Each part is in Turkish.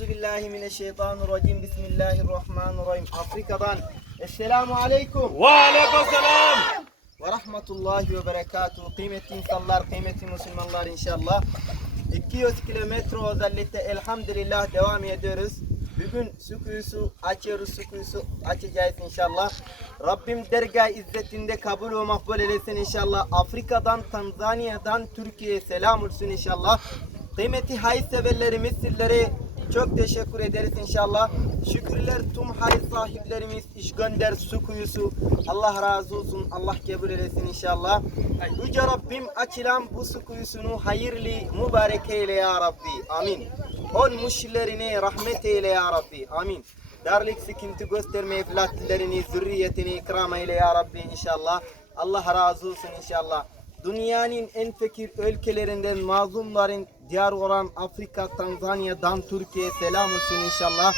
Euzu billahi mineşşeytanirracim. Bismillahirrahmanirrahim. Afrika'dan Esselamu aleyküm Ve aleykümselam. ve rahmetullahi ve berekatuhu. Kıymetli insanlar, kıymetli Müslümanlar inşallah. 200 kilometre özellikle elhamdülillah devam ediyoruz. Bugün kuyusu açıyoruz, kuyusu açacağız inşallah. Rabbim dergah izzetinde kabul ve makbul eylesin inşallah. Afrika'dan, Tanzanya'dan, Türkiye'ye selam olsun inşallah. Kıymetli hayır severlerimiz sizlere çok teşekkür ederiz inşallah. Şükürler tüm hayır sahiplerimiz iş gönder su kuyusu. Allah razı olsun. Allah kabul eylesin inşallah. Yüce Rabbim açılan bu su kuyusunu hayırlı mübarek eyle ya Rabbi. Amin. On müşrilerine rahmet eyle ya Rabbi. Amin. Darlık sıkıntı gösterme evlatlarını, zürriyetini ikram eyle ya Rabbi inşallah. Allah razı olsun inşallah. Dünyanın en fakir ülkelerinden mazlumların diyar olan Afrika, Tanzanya'dan Türkiye'ye selam olsun inşallah.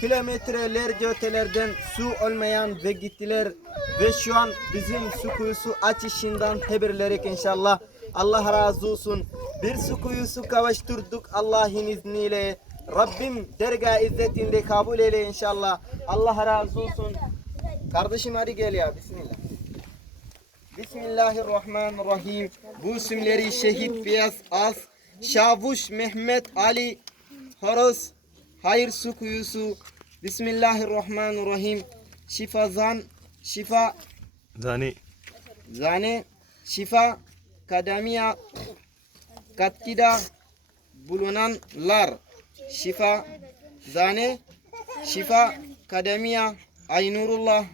Kilometrelerce ötelerden su olmayan ve gittiler ve şu an bizim su kuyusu açışından haberlerik inşallah. Allah razı olsun. Bir su kuyusu kavuşturduk Allah'ın izniyle. Rabbim dergah izzetinde kabul eyle inşallah. Allah razı olsun. Kardeşim hadi gel ya. Bismillah. Bismillahirrahmanirrahim. Bu isimleri Şehit Beyaz As, Şavuş Mehmet Ali Horoz, Hayır Su Kuyusu. Bismillahirrahmanirrahim. Şifazan, şifa, Zani. zane, şifa, kadamiya, katkıda bulunanlar. Şifa, zane, şifa, kademiya, Aynurullah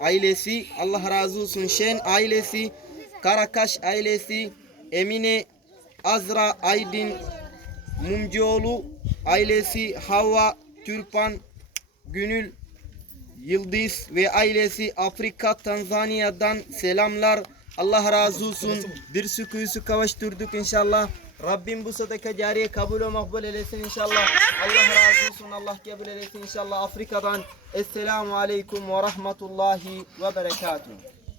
ailesi, Allah razı olsun Şen ailesi, Karakaş ailesi, Emine, Azra Aydın, Mumcuoğlu ailesi, Havva, Türpan, Gönül, Yıldız ve ailesi Afrika, Tanzanya'dan selamlar. Allah razı olsun. Bir su kuyusu kavuşturduk inşallah. Rabbim bu sadaka cariye kabul ve makbul eylesin inşallah. Allah razı olsun. Allah kabul eylesin inşallah. Afrika'dan Esselamu Aleyküm ve Rahmetullahi ve Berekatuhu.